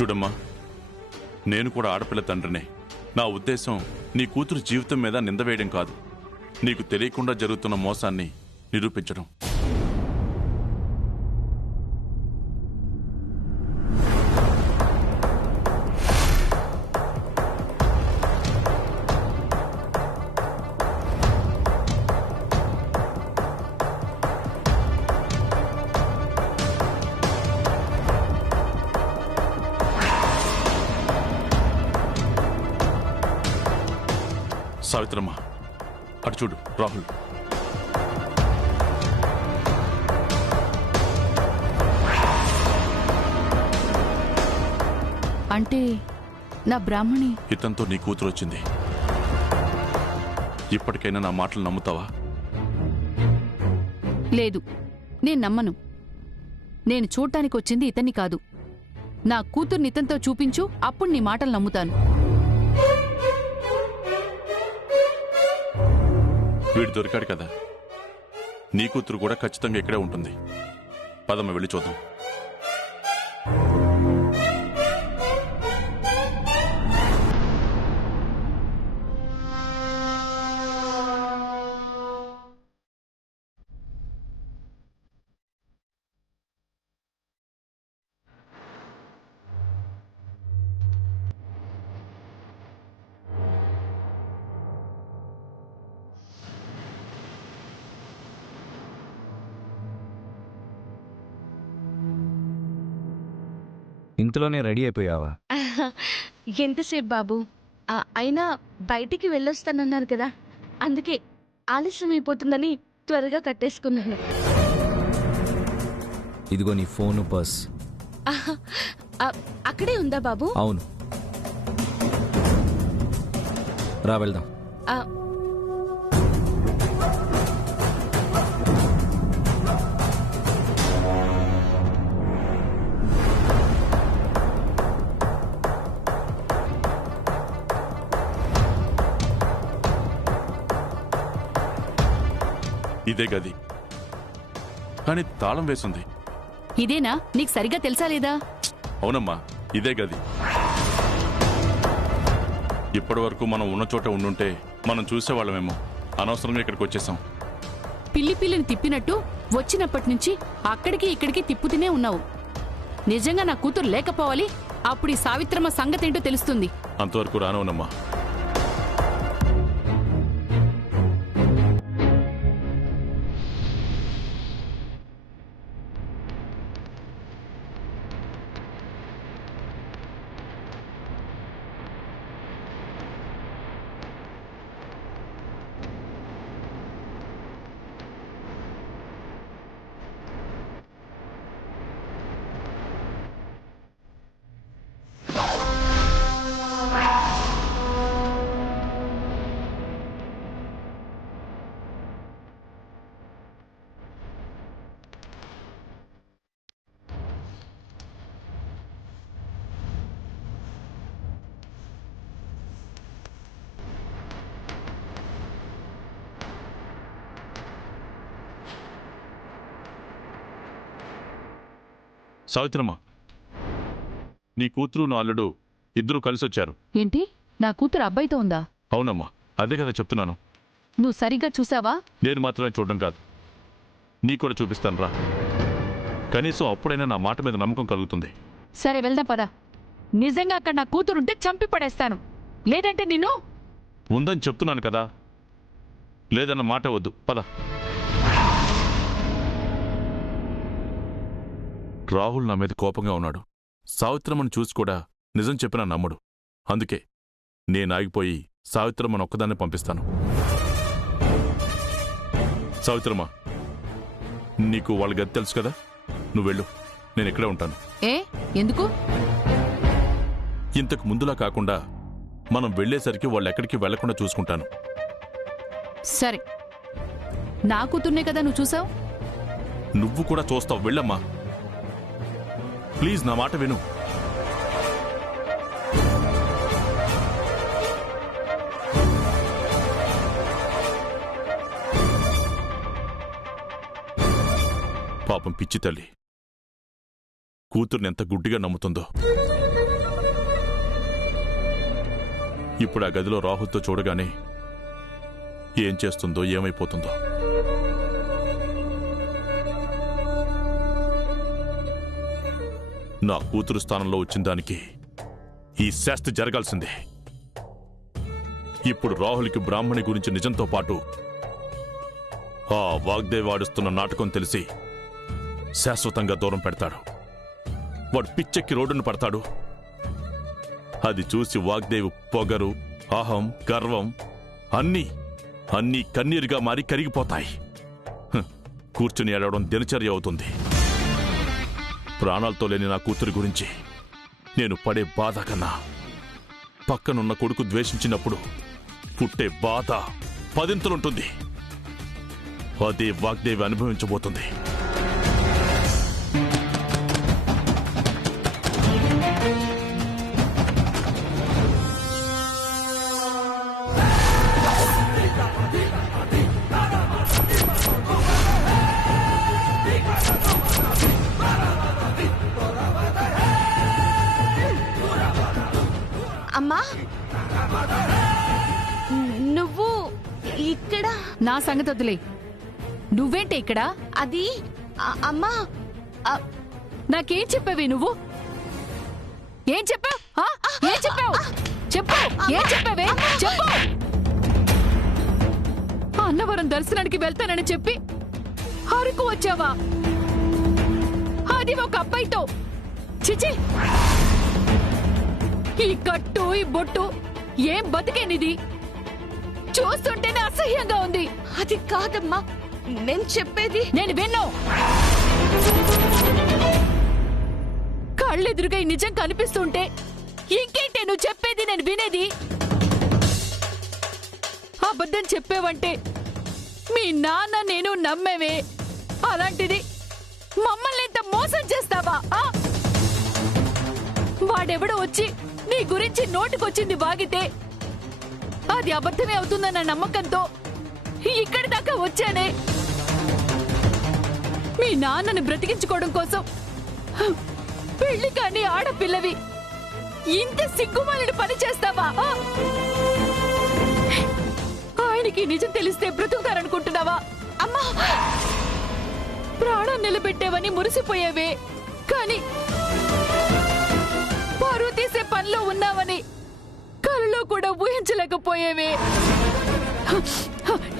చూడమ్మా, నేను కూడా ఆడపిల్ల తండ్రినే. నా ఉద్దేశం నీ కూతురు జీవితం మీద నింద వేయడం కాదు, నీకు తెలియకుండా జరుగుతున్న మోసాన్ని నిరూపించడం. సావిత్రమ్మ, అటు చూడు, రాహుల్. అంటే నా బ్రాహ్మణి ఇతంతో నీ కూతురు వచ్చింది. ఇప్పటికైనా నా మాటలు నమ్ముతావా? లేదు, నేను నమ్మను. నేను చూడటానికి వచ్చింది ఇతన్ని కాదు. నా కూతుర్ని ఇతంతో చూపించు, అప్పుడు నీ మాటలు నమ్ముతాను. వీడు దొరికాడు కదా, నీ కూతురు కూడా ఖచ్చితంగా ఇక్కడే ఉంటుంది. పదమ్మ, వెళ్ళి చూద్దాం. ఇంతలోనే రెడీ అయిపోయావా? ఎంతసేపు బాబు, అయినా బయటికి వెళ్ళొస్తానన్నారు కదా, అందుకే ఆలస్యం అయిపోతుందని త్వరగా కట్టేసుకున్నాను. ఇదిగో నీ ఫోను, పర్స్. అక్కడే ఉందా బాబు? అవును, రా వెళ్దాం. ఇదే గది, కానీ తాళం వేసింది. ఇదేనా? నీకు సరిగ్గా తెలుసా లేదా? అవునమ్మా, ఇదే గది. ఇప్పటి వరకు మనం ఉన్న చోట ఉండుంటే మనం చూసేవాళ్ళమేమో. అనవసరంగా ఇక్కడికి వచ్చేసాం. పిల్లిని తిప్పినట్టు వచ్చినప్పటి నుంచి అక్కడికి ఇక్కడికి తిప్పుతూనే ఉన్నావు. నిజంగా నా కూతురు లేకపోవాలి, అప్పుడు ఈ సావిత్రమ్మ సంగతేంటో తెలుస్తుంది. అంతవరకు రానవునమ్మా. సావిత్రమ్మ, నీ కూతురు నా అల్లుడు ఇద్దరు కలిసి వచ్చారు. ఏంటి? నా కూతురు అబ్బాయితో ఉందా? అవునమ్మా, అదే కదా చెప్తున్నాను. నువ్వు సరిగ్గా చూసావా? నేను మాత్రమే చూడడం కాదు, నీ కూడా చూపిస్తాను రా. కనీసం అప్పుడైనా నా మాట మీద నమ్మకం కలుగుతుంది. సరే, వెళ్దాం పద. నిజంగా అక్కడ నా కూతురుంటే చంపి పడేస్తాను, లేదంటే నిన్ను. ఉందని చెప్తున్నాను కదా, లేదన్న మాట వద్దు, పద. రాహుల్ నా మీద కోపంగా ఉన్నాడు. సావిత్రమ్మను చూసి కూడా నిజం చెప్పినా నమ్మడు. అందుకే నేను ఆగిపోయి సావిత్రమ్మను ఒక్కదాన్ని పంపిస్తాను. సావిత్రమ్మ, నీకు వాళ్ళ గది తెలుసు కదా, నువ్వు వెళ్ళు, నేను ఇక్కడే ఉంటాను. ఏ ఎందుకు? ఇంతకు ముందులా కాకుండా మనం వెళ్లేసరికి వాళ్ళు ఎక్కడికి వెళ్లకుండా చూసుకుంటాను. సరే, నా కూతుర్నే కదా నువ్వు చూసావు. నువ్వు కూడా చూస్తావు, వెళ్ళమ్మా. ప్లీజ్, నా మాట విను. పాపం పిచ్చి తల్లి కూతుర్ని ఎంత గుడ్డిగా నమ్ముతుందో. ఇప్పుడు ఆ గదిలో రాహుల్తో చూడగానే ఏం చేస్తుందో ఏమైపోతుందో. నా కూతురు స్థానంలో వచ్చిన దానికి ఈ శాస్తి జరగాల్సిందే. ఇప్పుడు రాహుల్కి బ్రాహ్మణి గురించి నిజంతో పాటు ఆ వాగ్దేవి ఆడుస్తున్న నాటకం తెలిసి శాశ్వతంగా దూరం పెడతాడు. వాడు పిచ్చెక్కి రోడ్డును పడతాడు. అది చూసి వాగ్దేవి పొగరు, అహం, గర్వం అన్నీ కన్నీరుగా మారి కరిగిపోతాయి. కూర్చుని ఏడవడం దినచర్య అవుతుంది. ప్రాణాలతో లేని నా కూతురి గురించి నేను పడే బాధ కన్నా పక్కనున్న కొడుకు ద్వేషించినప్పుడు పుట్టే బాధ 10 ఉంటుంది. అదే వాగ్దేవి అనుభవించబోతుంది. అమ్మా, నువ్వు ఇక్కడ? నా సంగతి వదిలే. నువ్వేంటి ఇక్కడ? అది అమ్మా, నాకేం చెప్పావి నువ్వు? ఏం చెప్పావు? ఏం చెప్పావు? చెప్పు, ఏం చెప్పావే? చెప్పు. అన్నవరం దర్శనానికి వెళ్తానని చెప్పి అరకు వచ్చావా? అది ఒక అబ్బాయితో. చిచి, ఈ కట్టు, ఈ బొట్టు, ఏం బతికేనిది? చూస్తుంటేనే అసహ్యంగా ఉంది. అది కాదమ్మా, నేను చెప్పేది. నేను విన్ను. కళ్ళెదురుగా ఈ నిజం కనిపిస్తుంటే ఇంకేంటే నువ్వు చెప్పేది నేను వినేది? అబద్ధం చెప్పేవంటే మీ నాన్న నేను నమ్మేవే. అలాంటిది మమ్మల్ని ఇంత మోసం చేస్తావా? వాడెవడో వచ్చి నీ గురించి నోటికొచ్చింది వాగితే అది అబద్ధమే అవుతుందన్న నమ్మకంతో ఇక్కడి దాకా వచ్చానే. మీ నాన్నని బ్రతికించుకోవడం కోసం పెళ్లి కాని ఆడపిల్లవి ఇంత సిగ్గుమాలిన పని చేస్తావా? ఆయనకి నిజం తెలిస్తే బ్రతుకుతారనుకుంటున్నావా? అమ్మా, ప్రాణం నిలబెట్టేవని మురిసిపోయేవే, కానీ పరువు తీసే పనిలో ఉన్నావని కలలో కూడా ఊహించలేకపోయేవే.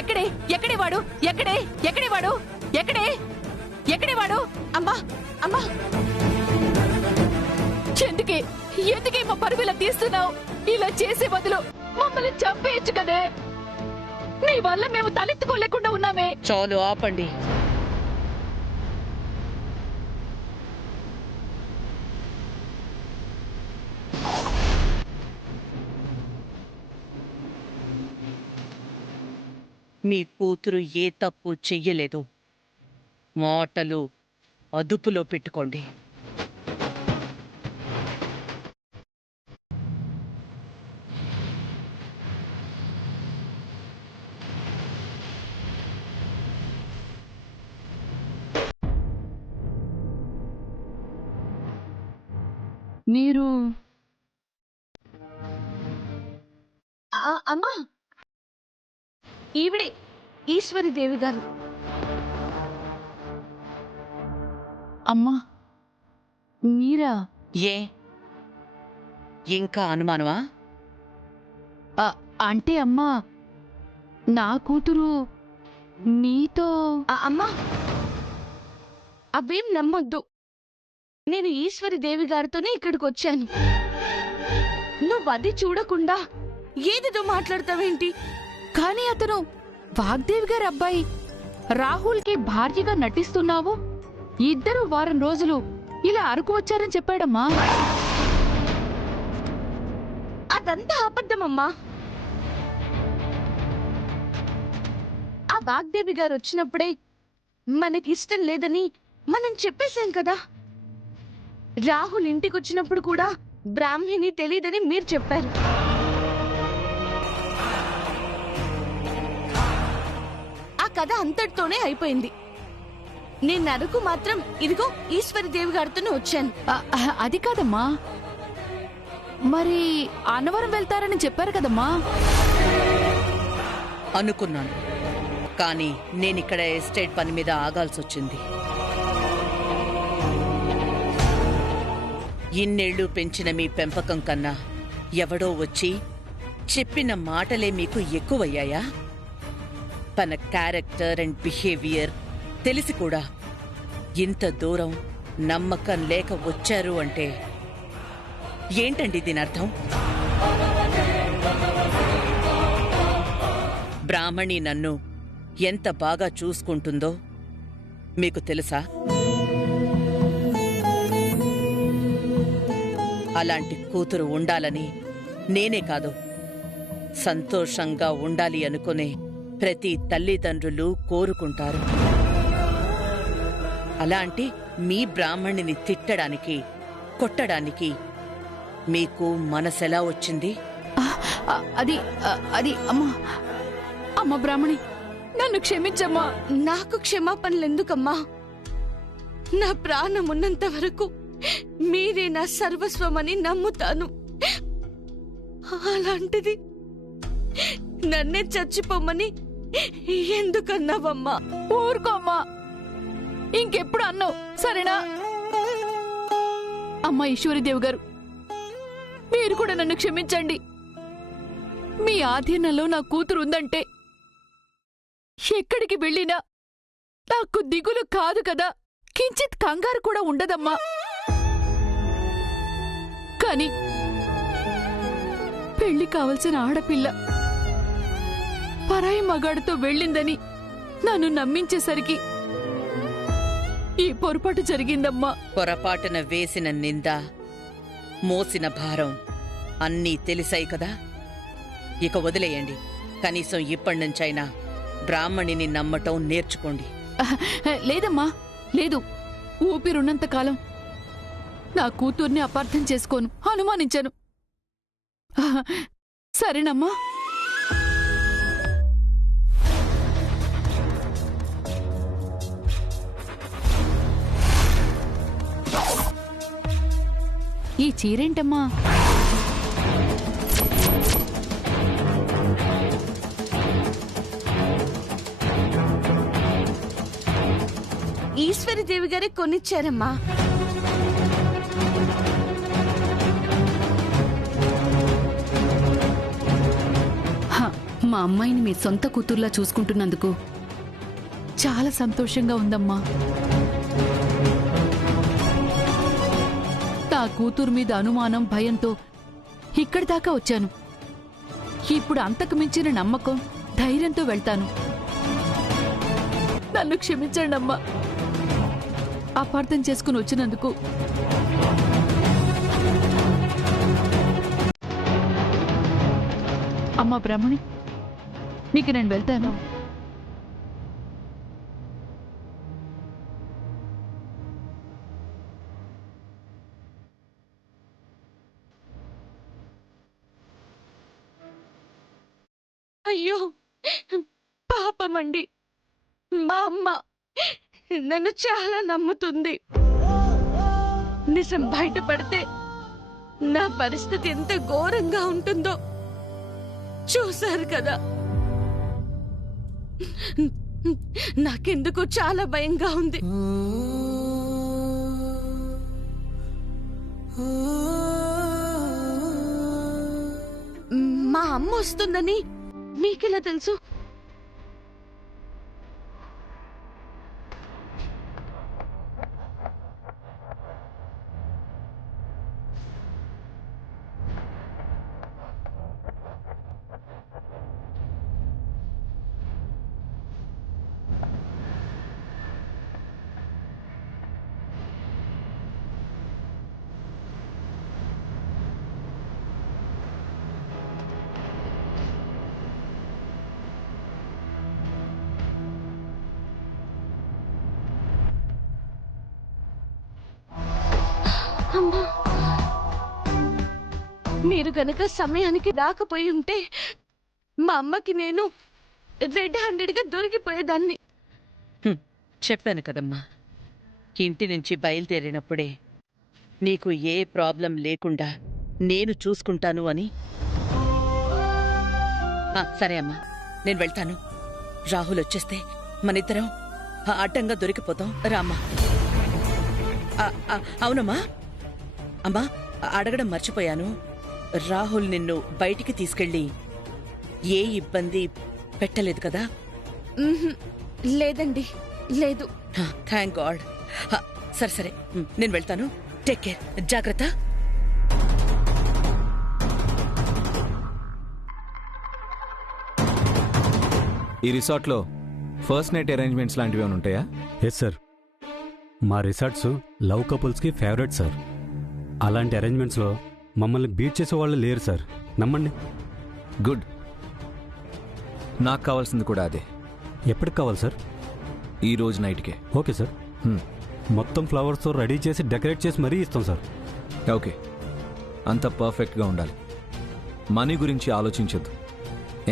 ఎక్కడే ఎక్కడే వాడు? ఎక్కడే ఎక్కడే వాడు? ఎక్కడే ఎక్కడే వాడు? అమ్మా అమ్మా, ఎందుకే మా పరువులా తీస్తున్నావు? ఇలా చేసే బదులు మమ్మల్ని చంపేయచ్చు కదే. నీ వల్ల మేము తలెత్తుకోలేకుండా ఉన్నామే. చాలు, ఆపండి. మీ కూతురు ఏ తప్పు చెయ్యలేదు. మాటలు అదుపులో పెట్టుకోండి. మీరు అమ్మా, ఈవిడే ఈశ్వరి దేవి గారు. అమ్మా, మీరా? ఏ ఇంకా అనుమానమా? అంటే అమ్మా, నా కూతురు నీతో. అమ్మా, అవేం నమ్మొద్దు. నేను ఈశ్వరి దేవి గారితోనే ఇక్కడికి వచ్చాను. నువ్వు అది చూడకుండా ఏదేదో మాట్లాడతావేంటి? కానీ అతను వాగ్దేవి గారి అబ్బాయి. రాహుల్కి భార్యగా నటిస్తున్నావు. ఇద్దరు వారం రోజులు ఇలా అరకు వచ్చారని చెప్పాడమ్మా. అదంతా అబద్ధమమ్మా. ఆ వాగ్దేవి గారు వచ్చినప్పుడే మనకి ఇష్టం లేదని మనం చెప్పేశాం కదా. రాహుల్ ఇంటికి వచ్చినప్పుడు కూడా బ్రాహ్మిణి తెలియదని మీరు చెప్పారు. ఆ కథ అంతటితోనే అయిపోయింది. నేను అరకు మాత్రం ఇదిగో ఈశ్వరి దేవి గారితోనే వచ్చాను. అది కాదమ్మా, మరి అన్నవరం వెళ్తారని చెప్పారు కదమ్మా. అనుకున్నాను, కానీ నేనిక్కడ ఎస్టేట్ పని మీద ఆగాల్సొచ్చింది. ఇన్నేళ్లు పెంచిన మీ పెంపకం కన్నా ఎవడో వచ్చి చెప్పిన మాటలే మీకు ఎక్కువయ్యాయా? తన క్యారెక్టర్ అండ్ బిహేవియర్ తెలిసి కూడా ఇంత దూరం నమ్మకం లేక వచ్చారు అంటే ఏంటండి దీని అర్థం? బ్రాహ్మణి నన్ను ఎంత బాగా చూసుకుంటుందో మీకు తెలుసా? అలాంటి కూతురు ఉండాలని నేనే కాదు, సంతోషంగా ఉండాలి అనుకునే ప్రతి తల్లిదండ్రులు కోరుకుంటారు. అలాంటి మీ బ్రాహ్మణిని తిట్టడానికి, కొట్టడానికి మీకు మనసెలా వచ్చింది? అది అది అమ్మా, అమ్మ బ్రాహ్మణి, నన్ను క్షమించమ్మా. నాకు క్షమాపణలు ఎందుకమ్మా? నా ప్రాణం ఉన్నంత వరకు మీరే నా సర్వస్వమని నమ్ముతాను. అలాంటిది నన్నే చచ్చిపోమని ఎందుకన్నావమ్మా? ఊరుకోమ్మా, ఇంకెప్పుడు అన్నావు సరేనా? అమ్మా ఈశ్వరీదేవి గారు, మీరు కూడా నన్ను క్షమించండి. మీ ఆధీనంలో నా కూతురు ఉందంటే ఎక్కడికి వెళ్ళినా నాకు దిగులు కాదు కదా, కించిత్ కంగారు కూడా ఉండదమ్మా. కాని పెళ్లి కావలసిన ఆడపిల్ల పరాయి మగాడితో వెళ్ళిందని నన్ను నమ్మించేసరికి ఈ పొరపాటు జరిగిందమ్మా. పొరపాటున వేసిన నింద, మోసిన భారం అన్నీ తెలిసాయి కదా. ఇక వదిలేయండి. కనీసం ఇప్పటినుంచైనా బ్రాహ్మణిని నమ్మటం నేర్చుకోండి. లేదమ్మా, లేదు. ఊపిరున్నంతకాలం నా కూతుర్ని అపార్థం చేసుకోను, అనుమానించను. సరేనమ్మా. ఈ చీరేంటమ్మా? ఈశ్వరీదేవి గారే కొనిచ్చారమ్మా. మా అమ్మాయిని మీ సొంత కూతుర్లా చూసుకుంటున్నందుకు చాలా సంతోషంగా ఉందమ్మా. నా కూతురు మీద అనుమానం, భయంతో ఇక్కడి దాకా వచ్చాను. ఇప్పుడు అంతకు మించిన నమ్మకం, ధైర్యంతో వెళ్తాను. నన్ను క్షమించండి అమ్మా, అపార్థం చేసుకుని వచ్చినందుకు. అమ్మా బ్రాహ్మణి, నీకు నేను వెళ్తాను. అయ్యో పాపమండి, మా అమ్మ నన్ను చాలా నమ్ముతుంది. నిజం బయటపడితే నా పరిస్థితి ఎంత ఘోరంగా ఉంటుందో చూశారు కదా. నాకెందుకు చాలా భయంగా ఉంది. మా అమ్మ వస్తుందని మీకెలా తెలుసు? అమ్మా, మీరు గనక సమయానికి రాకపోయి ఉంటే మా అమ్మకి నేను రెడ్ హ్యాండెడ్గా దొరికిపోయేదాన్ని. చెప్పాను కదమ్మా, ఇంటి నుంచి బయలుదేరినప్పుడే నీకు ఏ ప్రాబ్లం లేకుండా నేను చూసుకుంటాను అని. సరే అమ్మా, నేను వెళ్తాను. రాహుల్ వచ్చేస్తే మనిద్దరం అడ్డంగా దొరికిపోతాం. రామ్మా. అవునమ్మా. అమ్మా, అడగడం మర్చిపోయాను. రాహుల్ నిన్ను బయటికి తీసుకెళ్ళి ఏ ఇబ్బంది పెట్టలేదు కదా? లేదండి, లేదు. Thank God. సరే సరే, నేను వెళ్తాను. టేక్ కేర్, జాగ్రత్త. ఈ రిసార్ట్లో ఫస్ట్ నైట్ అరేంజ్మెంట్స్ లాంటివి ఏమైనా ఉంటాయా? ఎస్ సార్, మా రిసార్ట్స్ లవ్ కపుల్స్కి ఫేవరెట్ సార్. అలాంటి అరేంజ్మెంట్స్లో మమ్మల్ని బీట్ చేసే వాళ్ళు లేరు సార్, నమ్మండి. గుడ్. నాకు కావాల్సింది కూడా అదే. ఎప్పటికి కావాలి సార్? ఈ రోజు నైట్కే. ఓకే సార్, మొత్తం ఫ్లవర్స్తో రెడీ చేసి డెకరేట్ చేసి మరీ ఇస్తాం సార్. ఓకే, అంత పర్ఫెక్ట్గా ఉండాలి. మనీ గురించి ఆలోచించొద్దు.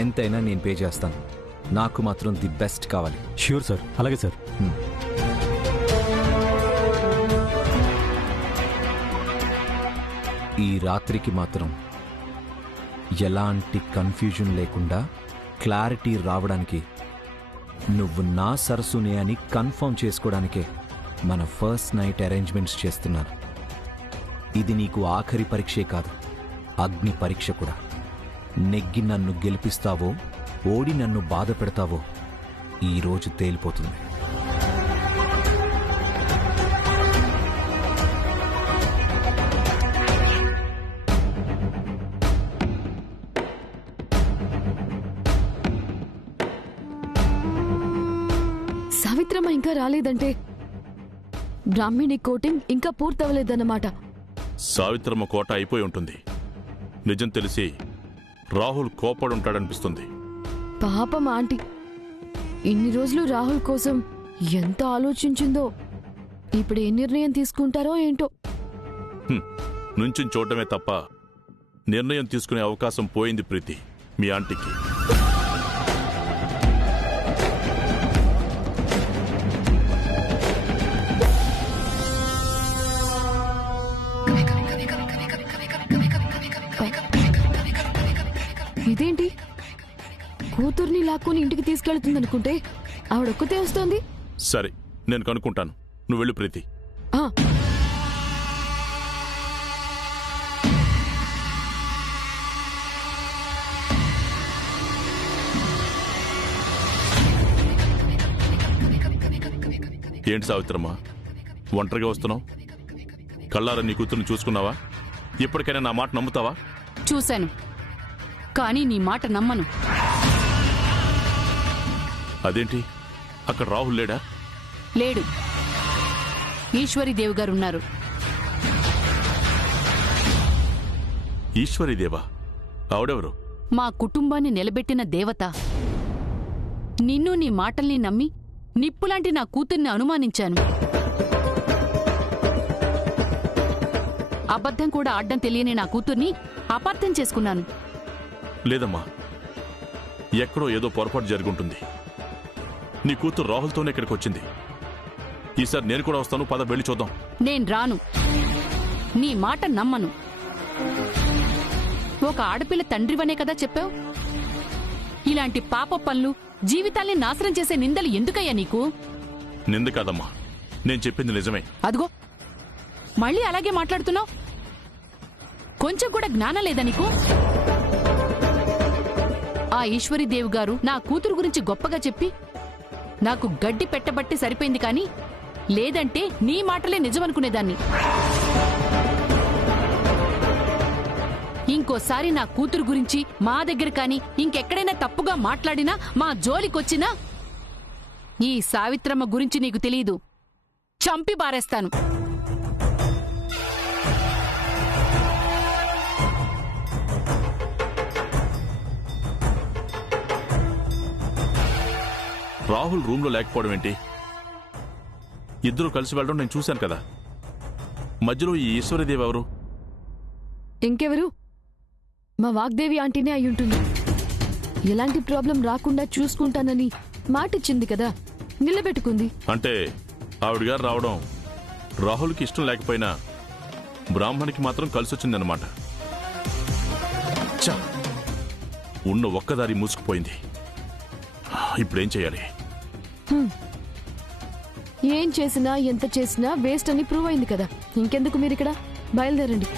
ఎంతైనా నేను పే చేస్తాను. నాకు మాత్రం ది బెస్ట్ కావాలి. ష్యూర్ సార్, అలాగే సార్. ఈ రాత్రికి మాత్రం ఎలాంటి కన్ఫ్యూజన్ లేకుండా క్లారిటీ రావడానికి, నువ్వు నా సరసునే అని కన్ఫర్మ్ చేసుకోవడానికే మన ఫస్ట్ నైట్ అరేంజ్మెంట్స్ చేస్తున్నాను. ఇది నీకు ఆఖరి పరీక్షే కాదు, అగ్ని పరీక్ష కూడా. నెగ్గి నన్ను గెలిపిస్తావో, ఓడి నన్ను బాధ పెడతావో ఈరోజు తేలిపోతుంది. సావిత్రమ్మ ఇంకా రాలేదంటే బ్రాహ్మిణి కోటింగ్ ఇంకా పూర్తవలేదన్నమాట. సావిత్రమ్మ కోట అయిపోయి ఉంటుంది. నిజం తెలిసి రాహుల్ కోపడుంటాడనిపిస్తుంది. పాపం ఆంటీ ఇన్ని రోజులు రాహుల్ కోసం ఎంత ఆలోచించిందో. ఇప్పుడు ఏ నిర్ణయం తీసుకుంటారో ఏంటో. నుంచి చూడటమే తప్ప నిర్ణయం తీసుకునే అవకాశం పోయింది ప్రీతి మీ ఆంటీకి. ఇదేంటి, కూతుర్ని లాక్కొని ఇంటికి తీసుకెళ్తుందనుకుంటే ఆవిడొక్కతే వస్తోంది. సరే, నేను కనుక్కుంటాను. నువ్వు వెళ్ళు ప్రీతి. ఆ, ఏంటి సావిత్రమ్మ, ఒంటరిగా వస్తున్నావు? కళ్ళారా నీ కూతుర్ని చూసుకున్నావా? ఇప్పటికైనా నా మాట నమ్ముతావా? చూశాను, కానీ నీ మాట నమ్మను. అదేంటి, అక్కడ రాహుల్ లేడా? లేడు. ఈశ్వరీదేవి గారున్నారు. ఈశ్వరీదేవా? ఆవిడెవరు? మా కుటుంబాన్ని నిలబెట్టిన దేవత. నిన్ను నీ మాటల్ని నమ్మి నిప్పులాంటి నా కూతుర్ని అనుమానించాను. అబద్ధం కూడా ఆడ్డం తెలియని నా కూతుర్ని అపార్థం చేసుకున్నాను. లేదమ్మా, ఎక్కడో ఏదో పొరపాటు జరుగుంటుంది. నీ కూతురు రాహుల్తోనే ఇక్కడికి వచ్చింది. ఈసారి నేను కూడా వస్తాను, పద వెళ్ళి చూద్దాం. నేను రాను. నీ మాట నమ్మను. ఒక ఆడపిల్ల తండ్రివనే కదా చెప్పావు. ఇలాంటి పాప పనులు, జీవితాల్ని నాశనం చేసే నిందలు ఎందుకయ్యా నీకు? నింద కాదమ్మా, నేను చెప్పింది నిజమే. అదిగో మళ్ళీ అలాగే మాట్లాడుతున్నావు. కొంచెం కూడా జ్ఞానం లేదా నీకు? ఆ ఈశ్వరీదేవి గారు నా కూతురు గురించి గొప్పగా చెప్పి నాకు గడ్డి పెట్టబట్టి సరిపోయింది, కానీ లేదంటే నీ మాటలే నిజమనుకునేదాన్ని. ఇంకోసారి నా కూతురు గురించి మా దగ్గర కానీ ఇంకెక్కడైనా తప్పుగా మాట్లాడినా, మా జోలికొచ్చినా, ఈ సావిత్రమ్మ గురించి నీకు తెలీదు, చంపి బారేస్తాను. రాహుల్ రూమ్లో లేకపోవడం ఏంటి? ఇద్దరు కలిసి వెళ్ళడం నేను చూశాను కదా. మధ్యలో ఈ ఈశ్వరీదేవి ఎవరు? ఇంకెవరు? మా వాగ్దేవి ఆంటీనే అయ్యుంటుంది. ఎలాంటి ప్రాబ్లం రాకుండా చూసుకుంటానని మాటిచ్చింది కదా, నిలబెట్టుకుంది. అంటే ఆవిడ గారు రావడం రాహుల్కి ఇష్టం లేకపోయినా బ్రాహ్మణికి మాత్రం కలిసొచ్చిందనమాట. ఉన్న ఒక్కదారి మూసుకుపోయింది. ఇప్పుడేం చేయాలి? ఏం చేసినా ఎంత చేసినా వేస్ట్ అని ప్రూవ్ అయింది కదా, ఇంకెందుకు మీరు ఇక్కడ? బయలుదేరండి.